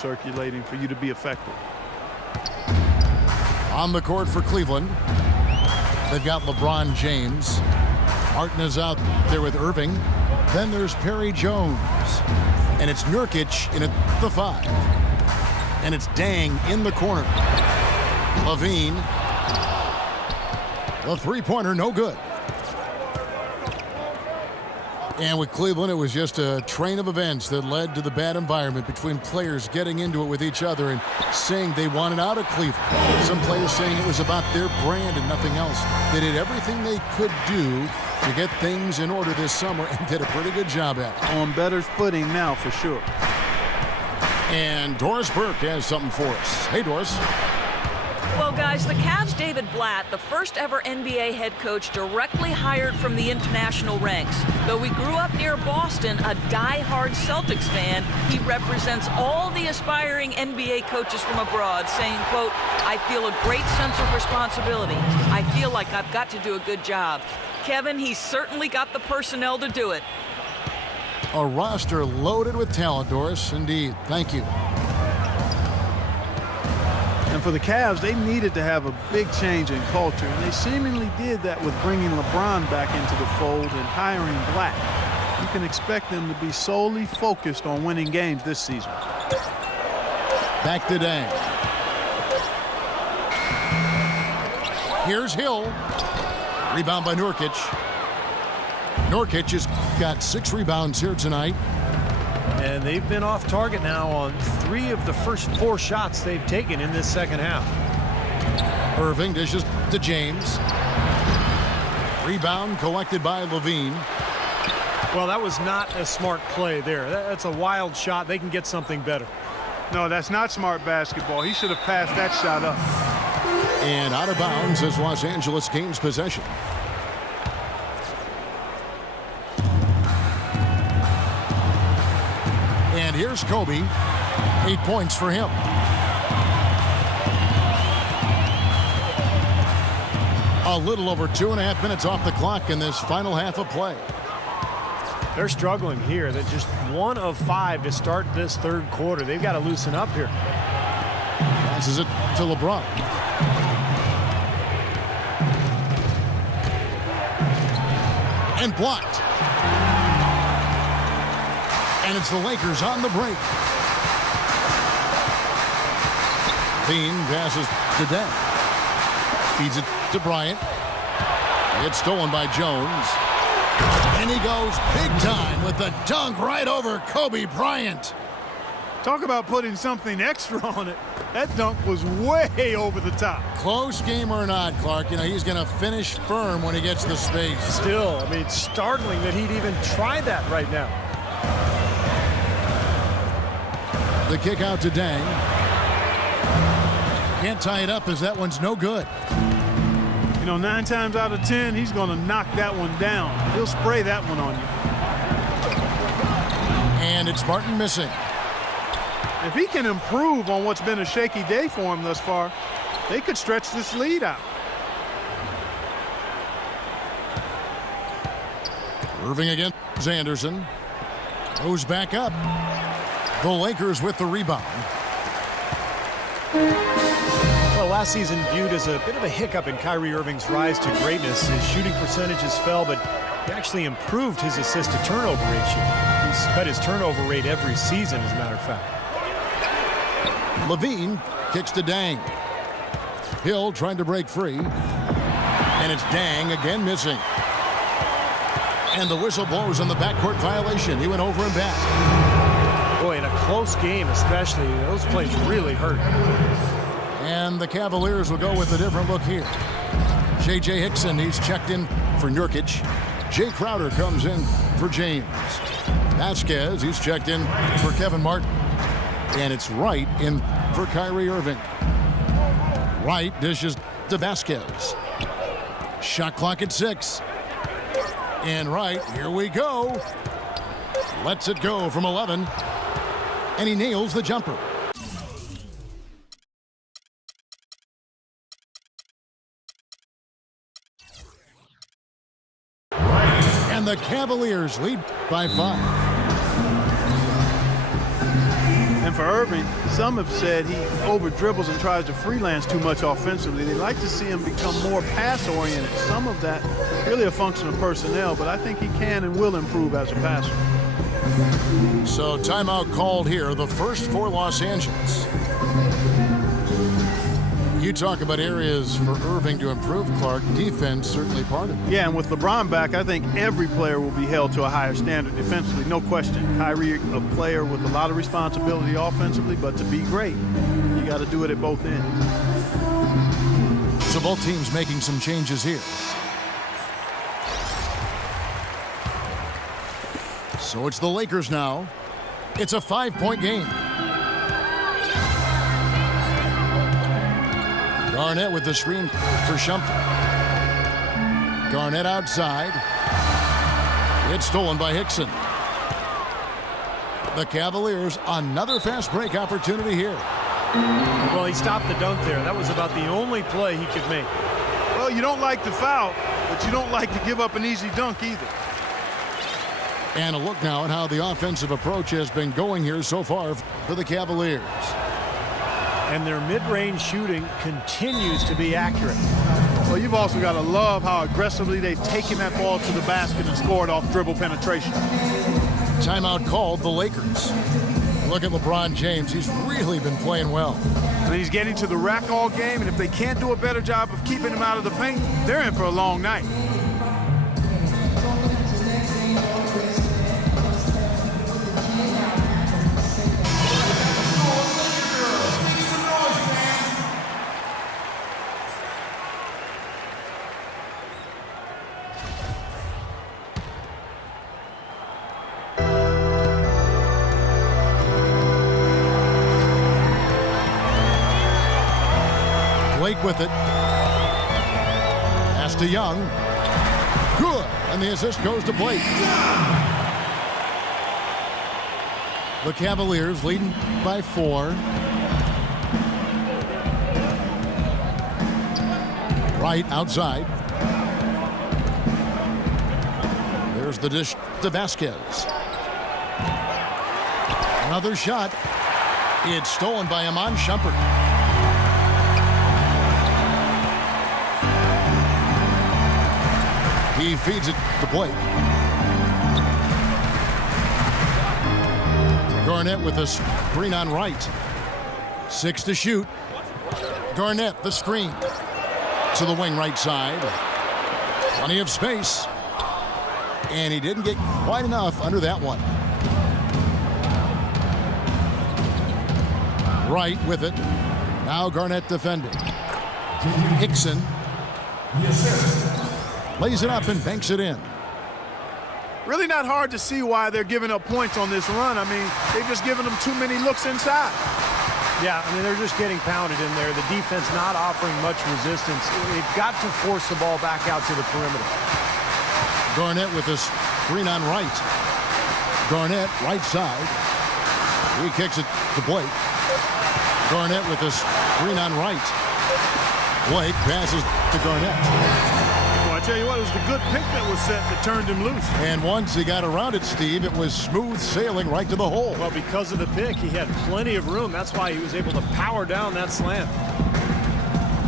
circulating for you to be effective. On the court for Cleveland, they've got LeBron James. Martin is out there with Irving. Then there's Perry Jones. And it's Nurkic in at the 5. And it's Dang in the corner. Levine. The three-pointer, no good. And with Cleveland, it was just a train of events that led to the bad environment between players getting into it with each other and saying they wanted out of Cleveland. Some players saying it was about their brand and nothing else. They did everything they could do to get things in order this summer and did a pretty good job at it. On better footing now, for sure. And Doris Burke has something for us. Hey, Doris. Well, guys, the Cavs' David Blatt, the first ever NBA head coach directly hired from the international ranks. Though he grew up near Boston, a die-hard Celtics fan, he represents all the aspiring NBA coaches from abroad, saying, quote, "I feel a great sense of responsibility. I feel like I've got to do a good job." Kevin, he's certainly got the personnel to do it. A roster loaded with talent, Doris. Indeed. Thank you. And for the Cavs, they needed to have a big change in culture, and they seemingly did that with bringing LeBron back into the fold and hiring Black. You can expect them to be solely focused on winning games this season. Back to Dang. Here's Hill. Rebound by Nurkic. Nurkic has got 6 rebounds here tonight. And they've been off target now on 3 of the first 4 shots they've taken in this second half. Irving dishes to James. Rebound collected by Levine. Well, that was not a smart play there. That's a wild shot. They can get something better. No, that's not smart basketball. He should have passed that shot up. And out of bounds as Los Angeles gains possession. And here's Kobe. 8 points for him. A little over 2.5 minutes off the clock in this final half of play. They're struggling here. They're just 1 of 5 to start this third quarter. They've got to loosen up here. Passes it to LeBron. And blocked. And it's the Lakers on the break. Bean passes to Deng. Feeds it to Bryant. It's stolen by Jones. And he goes big time with the dunk right over Kobe Bryant. Talk about putting something extra on it. That dunk was way over the top. Close game or not, Clark, you know, he's going to finish firm when he gets the space. Still, I mean, it's startling that he'd even try that right now. The kick out to Deng. Can't tie it up as that one's no good. You know, 9 times out of 10, he's going to knock that one down. He'll spray that one on you. And it's Martin missing. If he can improve on what's been a shaky day for him thus far, they could stretch this lead out. Irving against Anderson. Goes back up. The Lakers with the rebound. Well, last season viewed as a bit of a hiccup in Kyrie Irving's rise to greatness. His shooting percentages fell, but he actually improved his assist-to-turnover ratio. He's cut his turnover rate every season, as a matter of fact. Levine kicks to Deng. Hill trying to break free. And it's Deng again missing. And the whistle blows on the backcourt violation. He went over and back. Boy, in a close game especially, those plays really hurt. And the Cavaliers will go with a different look here. J.J. Hickson, he's checked in for Nurkic. Jay Crowder comes in for James. Vasquez, he's checked in for Kevin Martin. And it's Wright in for Kyrie Irving. Wright dishes to Vasquez. Shot clock at 6. And Wright, here we go. Lets it go from 11. And he nails the jumper. And the Cavaliers lead by 5. And for Irving, some have said he over-dribbles and tries to freelance too much offensively. They like to see him become more pass-oriented. Some of that really a function of personnel, but I think he can and will improve as a passer. So timeout called here, the first for Los Angeles. You talk about areas for Irving to improve, Clark. Defense certainly part of it. Yeah, and with LeBron back, I think every player will be held to a higher standard defensively, no question. Kyrie, a player with a lot of responsibility offensively, but to be great, you got to do it at both ends. So both teams making some changes here. So it's the Lakers now. It's a 5-point game. Garnett with the screen for Shumpert. Garnett outside. It's stolen by Hickson. The Cavaliers, another fast break opportunity here. Well, he stopped the dunk there. That was about the only play he could make. Well, you don't like to foul, but you don't like to give up an easy dunk either. And a look now at how the offensive approach has been going here so far for the Cavaliers. And their mid-range shooting continues to be accurate. Well, you've also got to love how aggressively they've taken that ball to the basket and scored off dribble penetration. Timeout called the Lakers. Look at LeBron James. He's really been playing well. And he's getting to the rack all game, and if they can't do a better job of keeping him out of the paint, they're in for a long night. Blake with it. Pass to Young. Good. And the assist goes to Blake. The Cavaliers leading by 4. Right outside. There's the dish to Vasquez. Another shot. It's stolen by Iman Shumpert. He feeds it to Blake. Garnett with a screen on right. 6 to shoot. Garnett, the screen. To the wing right side. Plenty of space. And he didn't get quite enough under that one. Right with it. Now Garnett defending. Hickson. Lays it up and banks it in. Really not hard to see why they're giving up points on this run. I mean, they've just given them too many looks inside. Yeah, I mean, they're just getting pounded in there. The defense not offering much resistance. They've got to force the ball back out to the perimeter. Garnett with a screen on right. Garnett, right side. He kicks it to Blake. Garnett with a screen on right. Blake passes to Garnett. I tell you what, it was the good pick that was set that turned him loose. And once he got around it, Steve, it was smooth sailing right to the hole. Well, because of the pick, he had plenty of room. That's why he was able to power down that slam.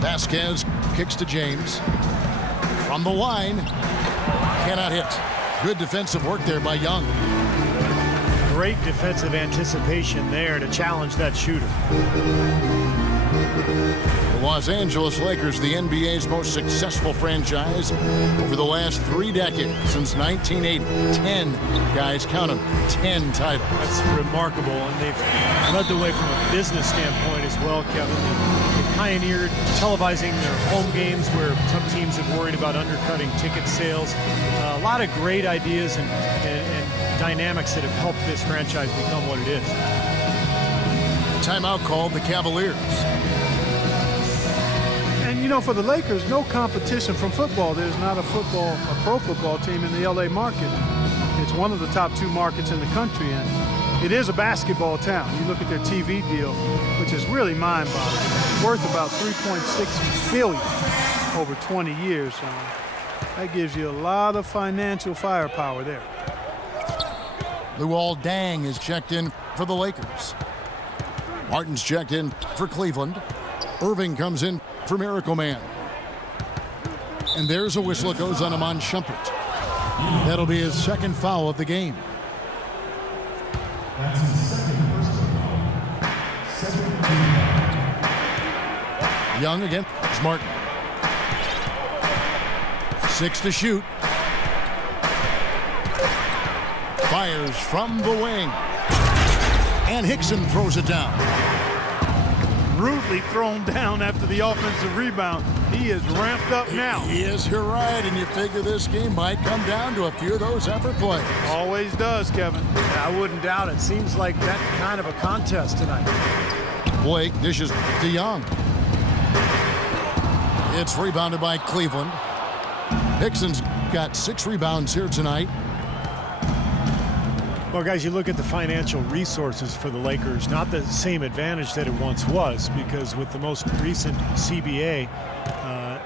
Vasquez kicks to James. From the line. Cannot hit. Good defensive work there by Young. Great defensive anticipation there to challenge that shooter. The Los Angeles Lakers, the NBA's most successful franchise over the last 3 decades, since 1980. 10, guys, count them, 10 titles. That's remarkable, and they've led the way from a business standpoint as well, Kevin. They pioneered televising their home games where some teams have worried about undercutting ticket sales. A lot of great ideas and dynamics that have helped this franchise become what it is. Timeout called the Cavaliers. And, you know, for the Lakers, no competition from football. There's not a pro football team in the L.A. market. It's one of the top 2 markets in the country, and it is a basketball town. You look at their TV deal, which is really mind-boggling. Worth about $3.6 billion over 20 years. So that gives you a lot of financial firepower there. Luol Deng is checked in for the Lakers. Martin's checked in for Cleveland. Irving comes in for Miracle Man. And there's a whistle that goes on Amon Shumpert. That'll be his second foul of the game. That's his second personal foul. Young again. It's Martin. 6 to shoot. Fires from the wing. And Hickson throws it down. Rudely thrown down after the offensive rebound. He is ramped up now. Yes, you're right, and you figure this game might come down to a few of those effort plays. Always does, Kevin. I wouldn't doubt it. Seems like that kind of a contest tonight. Blake dishes to Young. It's rebounded by Cleveland. Hickson's got 6 rebounds here tonight. Well, guys, you look at the financial resources for the Lakers, not the same advantage that it once was, because with the most recent CBA,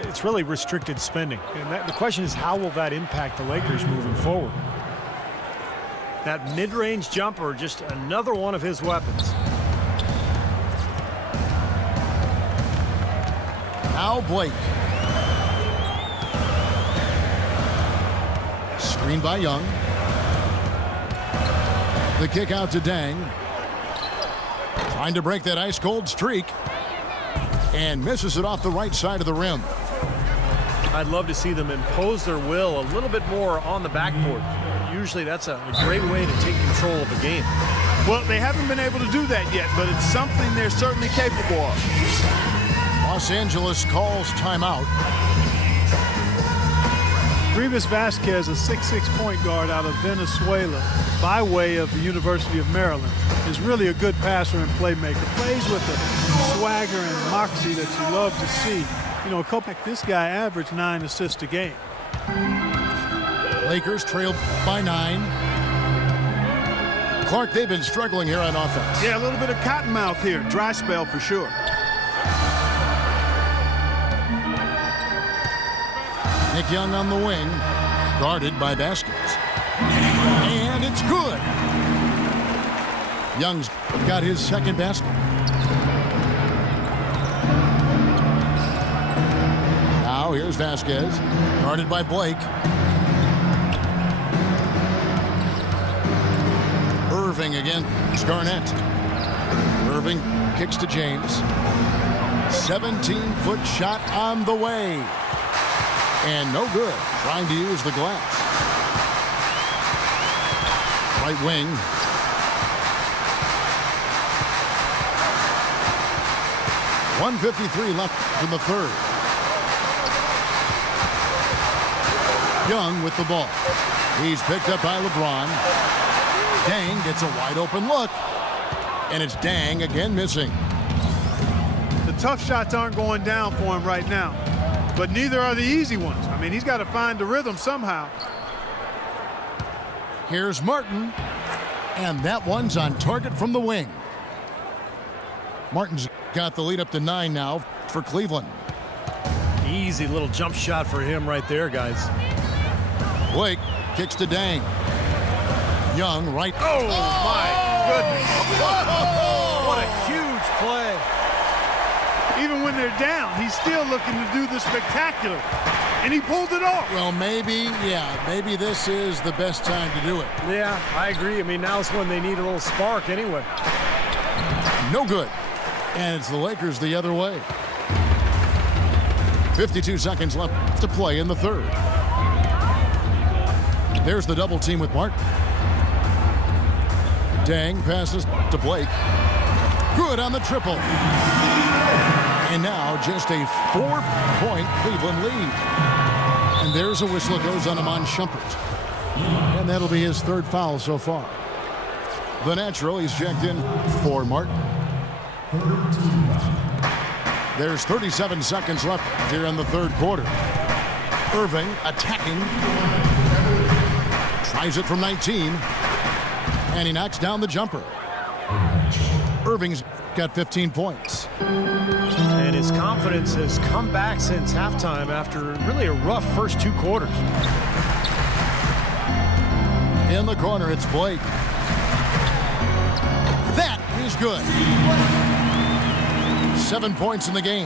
it's really restricted spending. And the question is, how will that impact the Lakers moving forward? That mid-range jumper, just another one of his weapons. Now Blake. Screen by Young. The kick out to Dang. Trying to break that ice-cold streak. And misses it off the right side of the rim. I'd love to see them impose their will a little bit more on the backboard. Usually that's a great way to take control of a game. Well, they haven't been able to do that yet, but it's something they're certainly capable of. Los Angeles calls timeout. Grievous Vasquez, a 6'6" point guard out of Venezuela by way of the University of Maryland, is really a good passer and playmaker. Plays with the swagger and moxie that you love to see. You know, this guy averaged 9 assists a game. Lakers trail by 9. Clark, they've been struggling here on offense. Yeah, a little bit of cottonmouth here. Dry spell for sure. Nick Young on the wing, guarded by Vasquez. And it's good. Young's got his second basket. Now here's Vasquez, guarded by Blake. Irving against Garnett. Irving kicks to James. 17-foot shot on the way. And no good, trying to use the glass. Right wing. .153 left in the third. Young with the ball. He's picked up by LeBron. Dang gets a wide open look. And it's Dang again missing. The tough shots aren't going down for him right now. But neither are the easy ones. I mean, he's got to find the rhythm somehow. Here's Martin. And that one's on target from the wing. Martin's got the lead up to 9 now for Cleveland. Easy little jump shot for him right there, guys. Blake kicks to Dang. Young right. Oh, my goodness. What a huge play. Even when they're down, he's still looking to do the spectacular. And he pulled it off. Well, maybe this is the best time to do it. Yeah, I agree. I mean, now's when they need a little spark anyway. No good. And it's the Lakers the other way. 52 seconds left to play in the third. There's the double team with Martin. Dang passes to Blake. Good on the triple. And now just a 4-point Cleveland lead. And there's a whistle that goes on Amon Shumpert. And that'll be his third foul so far. The natural, he's checked in for Martin. There's 37 seconds left here in the third quarter. Irving attacking. Tries it from 19. And he knocks down the jumper. Irving's got 15 points. And his confidence has come back since halftime after really a rough first 2 quarters. In the corner, it's Blake. That He's good. 7 points in the game.